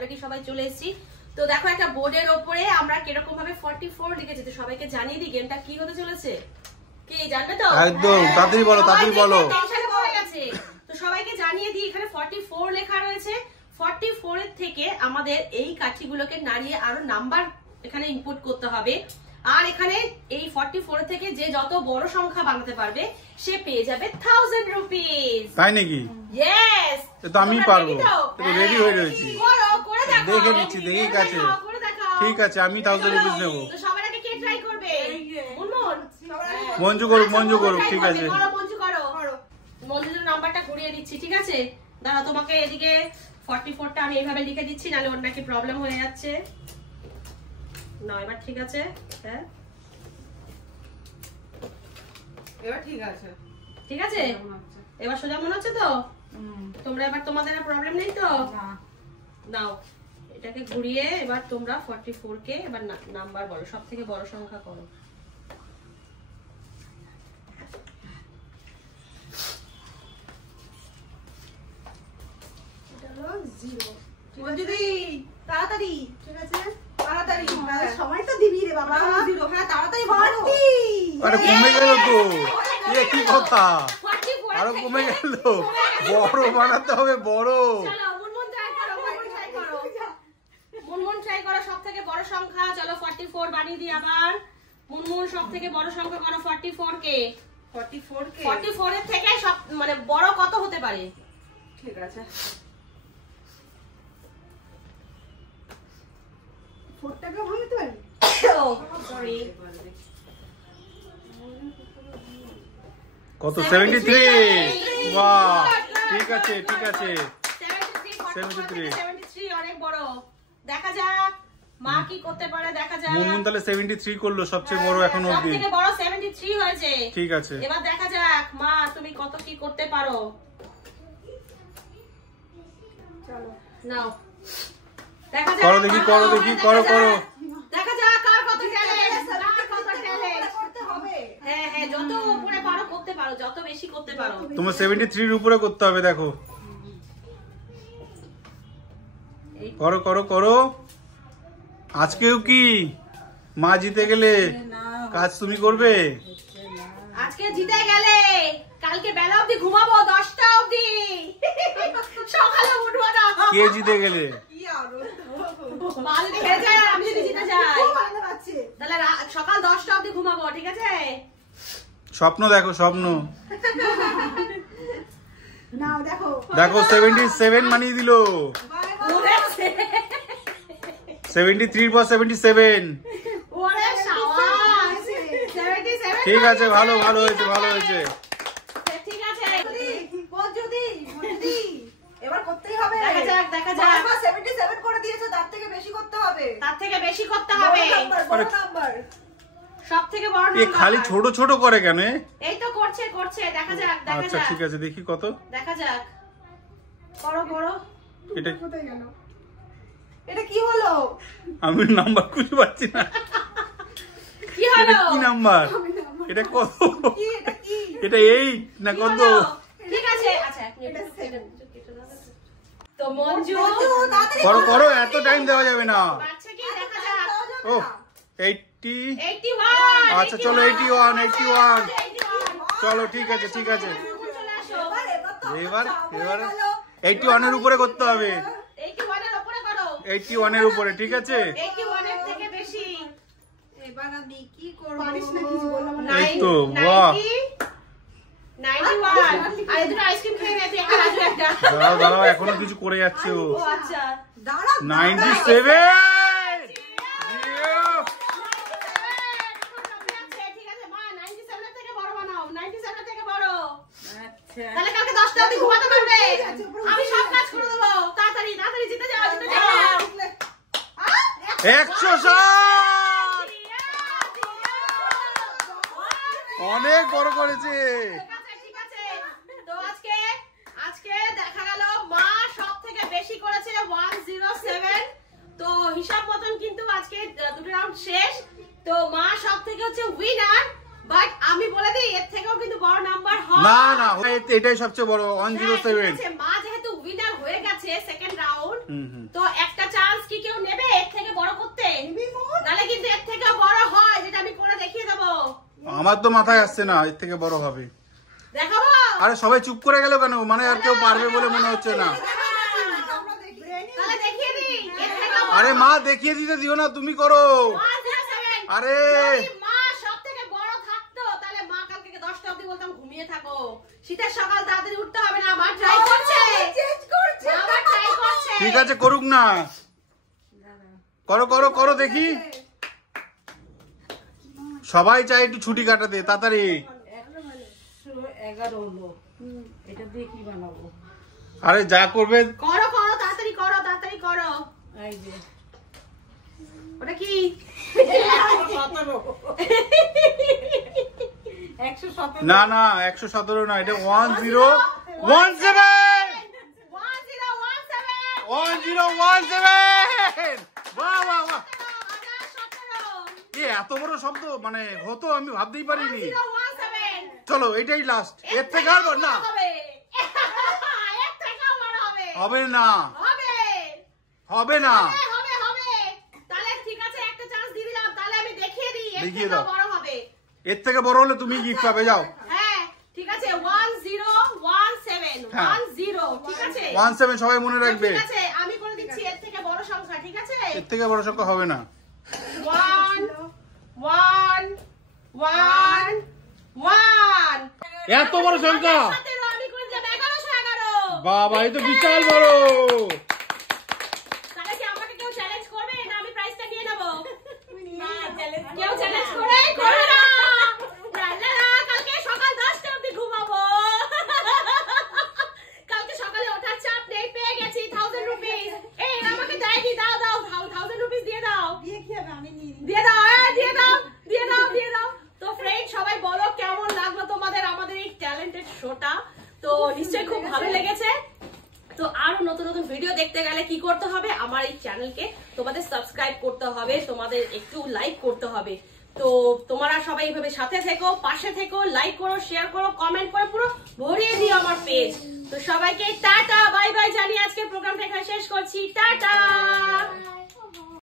Already সবাই চলে এসেছি। তো দেখো একটা বোর্ডের ওপরে আমরা কিরকম ভাবে 44 লিখেছি। তো সবাইকে জানিয়ে দিই গেমটা কি হতে চলেছে, কি জানবে তো? একদম তাড়াতাড়ি বলো, তাড়াতাড়ি বলো। টেনশনে পড়ে গেছে তো সবাইকে জানিয়ে দিই, এখানে 44 লেখা রয়েছে। 44 এর থেকে আমাদের এই কাঠিগুলোকে নাড়িয়ে আরো নাম্বার এখানে ইনপুট করতে হবে। আর এখানে এই 44 থেকে যে যত বড় সংখ্যা বানাতে পারবে সে পেয়ে যাবে 1000 রুপিস। তাই নাকি? ইয়েস, তো আমি পারবো, তো রেডি হয়ে রয়েছি। করে দেখো, দেখে নিচ্ছি, দেখি কাছে। ঠিক আছে, আমি 1000 রুপিস নেব। তো সবার আগে কে ট্রাই করবে? মুনমুন, মঞ্জু করুক, মঞ্জু করুক। ঠিক আছে, মঞ্জু করো। মঞ্জুর নাম্বারটা ঘুরিয়ে দিচ্ছি, ঠিক আছে? দাঁড়া, তোমাকে এদিকে 44টা আমি এইভাবে লিখে দিচ্ছি, নালে ওর নাকি প্রবলেম হয়ে যাচ্ছে। না, এবার ঠিক আছে। হ্যাঁ, এবার ঠিক আছে, ঠিক আছে। এবার সোজা মনে হচ্ছে তো? তোমরা এবার তোমাদের প্রবলেম নেই তো? নাও, এটাকে ঘুরিয়ে এবার তোমরা 44 কে এবার নাম্বার বলো, সব থেকে বড় সংখ্যা করো। এটা হলো 0। মঞ্জুদি তাড়াতাড়ি, ঠিক আছে, তাড়াতাড়ি সময় তো দিবি রে বাবা। 0, হ্যাঁ তাড়াতাড়ি বলো। আরে কমে গেল তো, এ কি কথা? 44 আরো কমে গেল, বড় বানাতে হবে, বড়। চলো মুনমুন ট্রাই করো, মুনমুন ট্রাই করো সব থেকে বড় সংখ্যা। চলো 44 বানিয়ে দিই আবার। মুনমুন সব থেকে বড় সংখ্যা করো 44 কে। 44 এর থেকে সব মানে বড় কত হতে পারে? ঠিক আছে, 4টাকে ভাঙতে পারি? ও সরি, কত? 73। বাহ, ঠিক আছে, ঠিক আছে। 73 অনেক বড়। দেখা যাক মা কি করতে পারে, দেখা যাক। মুনমুন তাহলে 73 করলো, সবচেয়ে বড় এখন অবধি। সবথেকে বড় 73 হয়েছে। ঠিক আছে, এবার দেখা যাক মা তুমি কত কি করতে পারো। চলো নাও, দেখা যাক। করো দেখি, করো দেখি, করো করো। দেখা যাক কার কত ট্যালেন্ট, কার কত ট্যালেন্ট। করতে হবে। হ্যাঁ হ্যাঁ, যত উপরে পারো করতে পারো, যত বেশি করতে পারো। তোমার 73 এর উপরে করতে হবে, দেখো। করো করো করো। আজকেও কি মা জিতে গেলে কাজ তুমি করবে? আজকে জিতে গেলে কালকে বেলা অবধি ঘুমাবো, 10টা অবধি, সকালে উঠবো না। কে জিতে গেলে? কি আনন্দ, মা যদি হেরে যায় আর আমি যদি জিতে যাই, খুব ভালো লাগছে। তাহলে সকাল 10টা অবধি ঘুমাবো, ঠিক আছে? স্বপ্ন দেখো, স্বপ্ন নাও দেখো, দেখো। 77 বানিয়ে দিল। 73 পর 77। ওরে শাবাশ, 77। ঠিক আছে, ভালো ভালো হয়েছে, ভালো হয়েছে। ঠিক আছে, মঞ্জুদি এবার করতেই হবে। দেখা যাক, দেখা যাক। 77 করে দিয়েছো, তার থেকে বেশি করতে হবে। তার থেকে বেশি করতে হবে। বড় নাম্বার, সব থেকে বড় এ নাম্বার। খালি ছোট ছোট করে কেন? এই তো করছে করছে, দেখা যাক, দেখা আচ্ছা যাক, ঠিক আছে, দেখি কত। দেখা যাক। করো করো। এটা কোথায় গেল? এটা কি হলো? আমি নাম্বার খুঁজে পাচ্ছি না। কি হলো? কি নাম্বার? এটা কত? কি এটা কি? এটা 8 না কি কত? হলো? ঠিক আছে, আচ্ছা এটা তো মঞ্জু করো করো, এত টাইম দেওয়া যাবে না। বাচ্চা কি দেখা যাক। ও 80। 81। আচ্ছা চলো, 81 81। চলো ঠিক আছে, ঠিক আছে। চলে আসো। এবার এবার 81 এর উপরে করতে হবে। 81 এর উপরে করো। 81 এর উপরে, ঠিক আছে। 81 এর থেকে বেশি। এবার আমি কি করব? পারিস না কিছু বললাম না। এই তো, বাহ। 91। আর এই দুটো আইসক্রিম খেয়ে গেছে, একটা রাজু একটা। দাঁড়াও দাঁড়াও, এখনো কিছু করে যাচ্ছে ও। ও আচ্ছা। দাঁড়া 97। ঠিক আছে মা, 97 এর থেকে বড় বানাও, 97 এর থেকে বড়। আচ্ছা তাহলে কালকে 10টা অবধি ঘুমাতে পারবে। আমি সব কাজ করে দেবো, তাড়াতাড়ি তাড়াতাড়ি জিতে যাও, জিতে যাও। 160। অনেক বড় করেছে। ঠিক আছে, তো আজকে দেখা গেল মা সব থেকে বেশি করেছে 107। তো হিসাব মতন কিন্তু আজকে দুটো রাউন্ড শেষ। তো মা সব থেকে হচ্ছে উইনার, বাট আমি বলে দিই এর থেকেও কিন্তু বড় নাম্বার হয় না না, এটাই সবচেয়ে বড় 107। মা যেহেতু উইনার হয়ে গেছে সেকেন্ড রাউন্ড, তো একটা কি কেউ নেবে এর থেকে বড় করতে? নালে কিন্তু এর থেকে বড় হয়, যেটা আমি করে দেখিয়ে দেবো। আমার তো মাথায় আসছে না এর থেকে বড় হবে। দেখাবো? আরে সবাই চুপ করে গেল কেন? মানে আর কেউ পারবে বলে মনে হচ্ছে না। তাহলে দেখিয়ে দিই, এর থেকে বড়। আরে মা দেখিয়ে দিতে দিও না, তুমি করো। 107 আরে যদি মা সব থেকে বড় থাকতো তাহলে মা কালকে 10টা অবধি বলতাম ঘুমিয়ে থাকো। শীতের সকাল তাড়াতাড়ি উঠতে হবে না, মা ট্রাই করছে। মা ট্রাই করছে। ঠিক আছে করুক না, করো করো করো দেখি। সবাই চাই একটু ছুটি কাটাতে তাড়াতাড়ি। 11 হলো। এটা দিয়ে কি বানাবো? আরে যা করবে করো করো, তাড়াতাড়ি করো, তাড়াতাড়ি করো। এই যে ওটা কি? 117 না না 117 না, এটা 1017 1017। বাহ বাহ বাহ, এত বড় শব্দ মানে হতো আমি ভাবতেই পারিনি। চলো এটাই লাস্ট, এর থেকে আর না হবে না, হবে না। দেখিয়ে দাও, এর থেকে বড় হলে তুমি গিফট পাবে। যাও হ্যাঁ ঠিক আছে, 1017 হ্যাঁ। 10 ঠিক আছে 17 সবাই মনে রাখবে। ঠিক আছে, আমি করে দিচ্ছি এর থেকে বড় সংখ্যা। ঠিক আছে, এর থেকে বড় সংখ্যা হবে না। 1 1 1 1 এত বড় সংখ্যা, আমি করে দিলাম 1111। বাবা এই তো বিশাল বড়। তাহলে কি আমাকে কেউ চ্যালেঞ্জ করবে না আমি প্রাইজটা নিয়ে নেব? কেউ চ্যালেঞ্জ করে করবে না। লা লা লা, কালকে সকাল 10টা অবধি ঘুমাবো। কালকে সকালে ওঠার চাপ নেই, পেয়ে গেছি 1000 রুপিস। এই আমাকে দেয়নি, দাও দাও 1000 রুপিস দিয়ে দাও। দিয়ে দাও, দিয়ে দাও, দিয়ে দাও, দিয়ে দাও। তো ফ্রেন্ড সবাই বলো কেমন লাগলো তোমাদের আমাদের এই ট্যালেন্টেড শোটা? তো নিশ্চয়ই খুব ভালো লেগেছে। তো আরো নতুন নতুন ভিডিও দেখতে গেলে কি করতে হবে? আমার এই চ্যানেলকে তোমাদের সাবস্ক্রাইব করতে হবে, তোমাদের একটু লাইক করতে হবে। তো তোমরা সবাই এইভাবে সাথে থেকো, পাশে থেকো, লাইক করো, শেয়ার করো, কমেন্ট করে পুরো ভরিয়ে দিও আমার পেজ। তো সবাইকে টাটা বাই বাই জানিয়ে আজকে প্রোগ্রামটা এখানে শেষ করছি। টাটা।